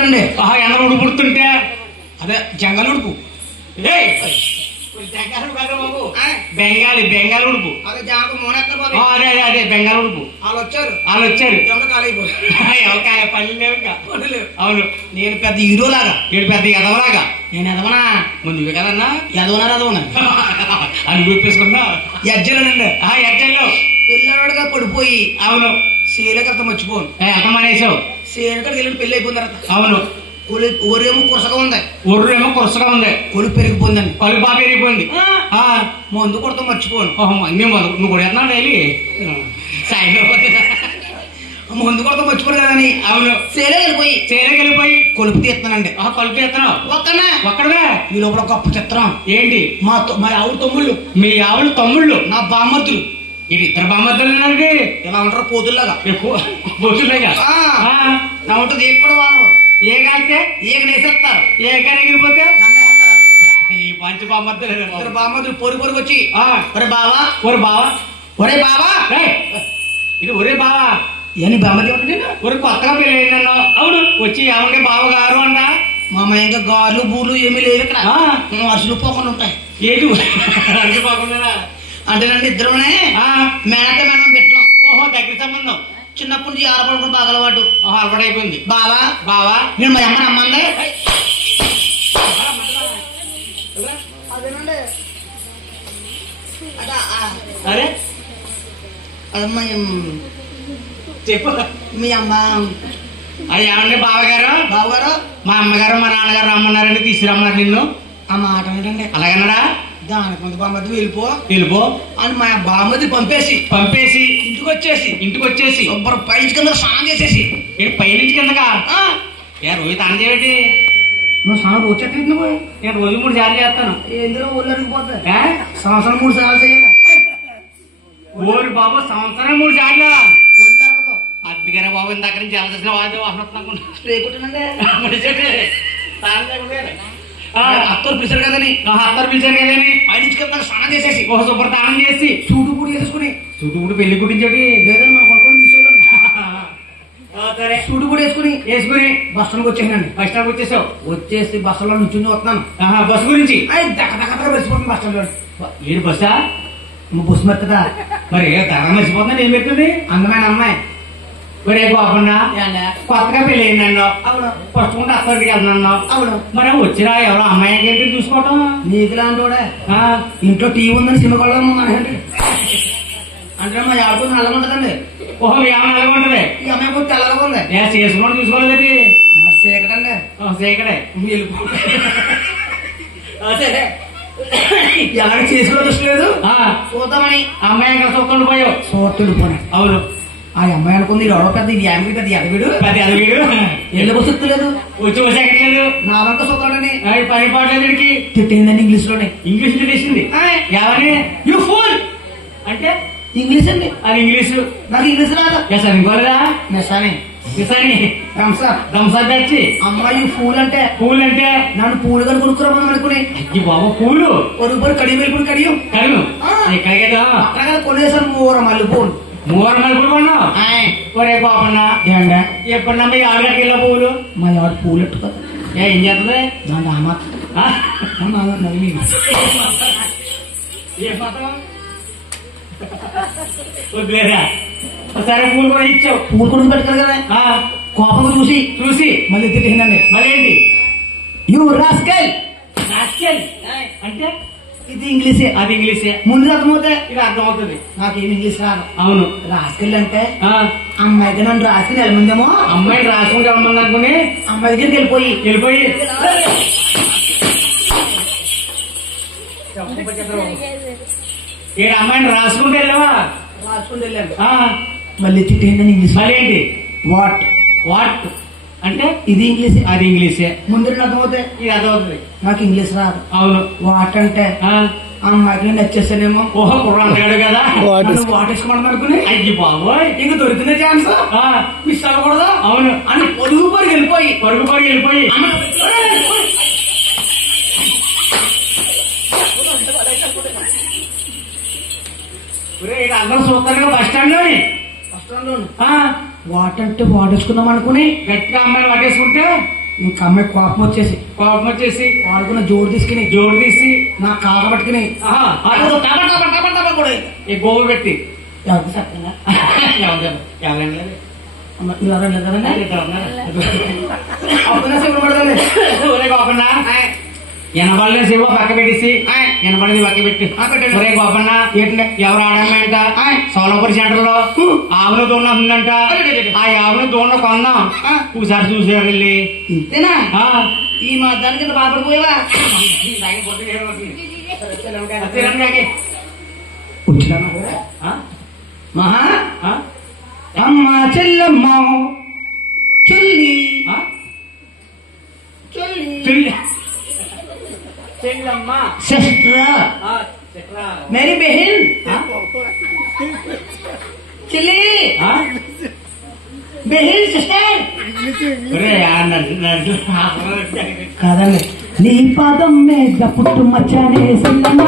ఉడుపుతున్నారండి. ఎందరూ ఉడుపుడుతుంటే అదే జంగల్ ఉడుపు. బాబు బెంగాలీ బెంగాల్ ఉడుపు. అదే జాంగ మోనేస్తారు బాబు. అదే అదే అదే బెంగాల్ ఉడుపు. వాళ్ళు వచ్చారు. పని లేవు ఇంకా. అవును. నేను పెద్ద హీరో లాగా, ఏడు పెద్ద ఎదవలాగా. నేను ఎదవనా? నువ్వే కదన్నా ఎదవనా అని గుర్తిసుకున్నా. ఎజ్జలండి. ఎడ్జల్లో పిల్లవాడుగా పడిపోయి అవును సీలకర్త మర్చిపోను. ఎంత మానేసావు? సీలకర్త వెళ్ళి పెళ్లి అయిపోయిన తర్వాత అవును ఊరేమో కురసగా ఉంది, ఒర్రేమో కురసగా ఉంది, కొలుపు పెరిగిపోయిందండి. కలుపు బాగా పెరిగిపోయింది. మందు కొడతా మర్చిపోను. అన్నీ మొదలు నువ్వు కొడేస్తున్నావు డైలీ సాయంత్రం మందు కొడతా మర్చిపోను కదని అవును సేలకి వెళ్ళిపోయి కొలుపు తీస్తున్నానండి. కలుపు తీస్తున్నావు ఒక్కడవే. ఈ లోపల గొప్ప చిత్రం ఏంటి? మా ఆవిడ తమ్ముళ్ళు, మీ ఆవిడ తమ్ముళ్ళు, నా బామ్మర్తులు. ఇది ఇద్దరు బామ్మర్తులు ఇలా ఉంటారు పోతుల్లాగా. పోతుల్లాగా నా ఉంటుంది ఏం కూడా వాడు ఏ కాస్తే ఏగనేసేస్తారు. ఏగా ఎగిరిపోతే నన్నేస్తారు. ఈ పంచి బామ్మర్తులు ఇద్దరు బామ్మర్తులు పొరుగు వచ్చి ఒరే బావా ఒరే బావా ఇది ఒరే బావా అని బామ్మది ఒరే కొత్తగా పెళ్ళి అయిందన్నావు. అవును వచ్చి ఏమంటే బావగారు అంట. మా ఇంకా గాలు బూర్లు ఏమీ లేవు ఇక్కడ. అరుసులు పోకుండా ఉంటాయి. ఏది పోకుండా అంటేనండి ఇద్దరునే మేనత మేడం పెట్టాం. ఓహో దగ్గర సంబంధం. చిన్నప్పటి నుంచి ఆడపడుకుని బాగా అలవాటు. అలవాటు అయిపోయింది. బావా నేను మా అమ్మని అమ్మండి. అరే అదమ్మా చెప్పు. మీ అమ్మ అది ఏమండి బావగారు మా అమ్మగారు మా నాన్నగారు రమ్మన్నారండి, తీసుకురమ్మన్నారు నిన్ను. ఆ మాట ఏంటండి అలాగన్నారా? దానికి ముందు బామ్మది వెళ్ళిపో అని మా బామ్మది పంపేసి ఇంటికి వచ్చేసి పైనుంచి కింద స్నానం చేసేసి. పైనుంచి కిందగా రోజు తాను చేయటి? నువ్వు స్నానం వచ్చేది నువ్వు? నేను రోజు 3 సార్లు చేస్తాను. ఎందులో ఊళ్ళో అడిగిపోతా సంవత్సరం 3 సార్లు చేయాలి. ఓరు బాబు సంవత్సరం 3 సార్లు అందుకనే బాబు ఇందాక నుంచి ఎలా చేసిన వాడు రేకుంటానండి. అత్తరు పిలిచారు కదని పైనుంచి కింద స్నానం చేసేసి ఒక శుభ్రతానం చేసి సూటు కూడా వేసుకుని పెళ్లి కుట్టించేటి లేదని మన కొనుక్కొని తీసుకోలేదు. సూటు కూడా వేసుకుని బస్ స్టాండ్కి వచ్చేసానండి. బస్ స్టాండ్కి వచ్చేసావు. వచ్చేసి బస్సులో నుంచి వస్తున్నాను. బస్సు గురించి దక్కదక్కగా మర్చిపోతుంది బస్ స్టాండ్ లో. ఏడు బస్సా? బస్సు మెత్తదా మరి ధర మర్చిపోతున్నా ఏం పెడుతుంది? అందమైన అమ్మాయి. ఒరే బాగున్నా కొత్తగా పెళ్లి అయిందన్నో పట్టుకుంటే అత్తడికి వెళ్తున్నావు. అవును మరి వచ్చినా ఎవరో అమ్మాయి ఏంటి చూసుకోవటం? నీకు లాంటి ఇంట్లో టీవీ ఉందని సినిమా కొడదాము అంటే మా యాభై నల్లగా ఉంటదండి. ఓహో ఏమన్నా నల్లగా ఉంటది. ఈ అమ్మాయి కూడా తెల్లగా ఉంది. చేసుకుని చూసుకోలేదు. సేకడండి సేకడే సరే ఎవరికి చేసుకోవడం ఇష్టం లేదు. చూద్దామని అమ్మాయి ఇంకా చూస్తుండి పోయావు. చూస్తుండిపోయి అవును ఆ అమ్మాయి అనుకుంది ఎవరో పెద్ద ఇది యాభై పెద్ద ఎదవిడు ఎందుకు చెప్తలేదు. వచ్చి వచ్చేయట్లేదు. నాలంతా చూద్దామని పని పాడలేదు. తిట్టిందండి ఇంగ్లీష్ లోనే. ఇంగ్లీష్ తిట్టేసింది. ఎవరిని? యూ ఫూల్ అంటే ఇంగ్లీష్ అండి. అది ఇంగ్లీష్. నాకు ఇంగ్లీష్ రాదా? అనుకోలేదా? మెసాని వచ్చి అమ్మాయి పూల్ అంటే నన్ను పూలు కానీ కొనుక్కురామని అనుకుని బాబు పూలు కొనుక్కొని కడియం వెళ్ళిపోయి కడియం కొనేసాను 3 మల్లెపూలు. 3 మల్లెపూలు కొన్నావు? ఒరే బాబన్నా ఎప్పుడన్నా మీ ఆడగడికి వెళ్ళా పూలు? మా ఆవిడ పూలు ఎట్టుకోదు. ఏం చేస్తుంది? దాని వద్దులేరా సరే పూలు కూడా ఇచ్చావు. పూలు కూడా పెడతారు కదా కోపంగా చూసి మళ్ళీ తిట్టిందండి. మళ్ళీ ఏంటి? యూ రాస్కెల్ అంటే ఇది ఇంగ్లీషే. అది ఇంగ్లీషే. ముందు అర్థమవుతాయి. ఇది అర్థమవుతుంది. నాకేం ఇంగ్లీష్ రాదు. అవును రాస్కెల్ అంటే అమ్మాయికి నన్ను రాసుకుని వెళ్ళమందేమో. అమ్మాయిని రాసుకుని వెళ్ళమంది అనుకుని అమ్మాయి దగ్గరికి వెళ్ళిపోయి ఏడు అమ్మాయిని రాసుకుంటూ వెళ్ళావా? రాసుకుంటూ వెళ్ళాను. మళ్ళీ తిట్టేందని ఇంగ్లీష్. మళ్ళీ ఏంటి? వాట్ అంటే ఇది ఇంగ్లీషే. అది ఇంగ్లీషే. ముందు అర్థమవుతాయి. ఇది అర్థమవుతుంది. నాకు ఇంగ్లీష్ రాదు. అవును వాట్ అంటే అమ్మాయికి నచ్చేసానేమో. ఓహో కుర్రాడు కదా వాటేసుకోమని అనుకుని అయ్యి బాబోయ్ ఇంక దొరికిందే ఛాన్స్ మిస్ అవ్వకూడదు. అవును అని పొరుగు వెళ్ళిపోయి అందరూ చూస్తారు బస్ స్టాండ్ వాట్ అంటే వాటేసుకుందాం అనుకుని గట్టిగా అమ్మాయిని వాటేసుకుంటే ఇంకా అమ్మాయి కోపం వచ్చేసి వాడుకున్న జోడు తీసుకుని నా కాక పట్టుకుని ఈ గోవు పెట్టి ఎవరికి సత్యంగా ఎవరైనా ఎవరైనా కదండి అప్పుడు శివుడు పడదండి గోపన్న ఎనబడిన శివ పక్క పెట్టేసి ఎనబడింది పక్క పెట్టి ఒరే గోపన్న ఎవరు ఆడమ్మంట సోలాపూర్ సెంటర్ లో ఆవును దూడ ఉందంట ఆ ఆవును దూడ కొందాం ఒకసారి చూసారు వెళ్ళి ఇంతేనా ఈ మధ్యాహ్నం కింద బాపడిపోయావా మహా అమ్మ చెల్లమ్మ చెల్లి सिस्टर मेरी बहन चली बहन सिस्टर కాదండి నీ పాదం మీద పుట్టు మచ్చానే సిల్లమ్మ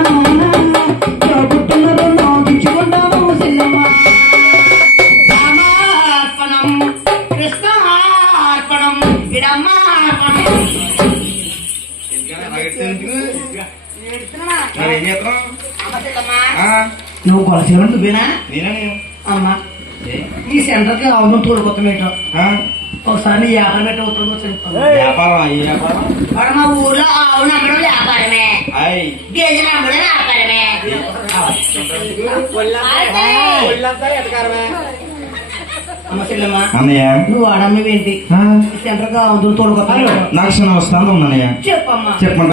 పుట్టినరు నోగించుకున్నాము సిల్లమ్మ రామార్పణం కృష్ణార్పణం ఇడమ్మార్పణం నువ్వు కొలసీలు నువ్వేనా అమ్మా ఈ సెంటర్ కి అవును తోడుకొత్తమేటో ఒకసారి నీ వ్యాపారం పెట్ట మా ఊర్లో ఆవును అమ్మడం వ్యాపారమే గేదెలు అమ్మడం వ్యాపారమే అమ్మ చెల్లమ్మ నువ్వు ఆడమ్మేంటి సెంటర్ కి అవును తోడుకొత్త నాకు వస్తాను చెప్పమ్మా చెప్పండి.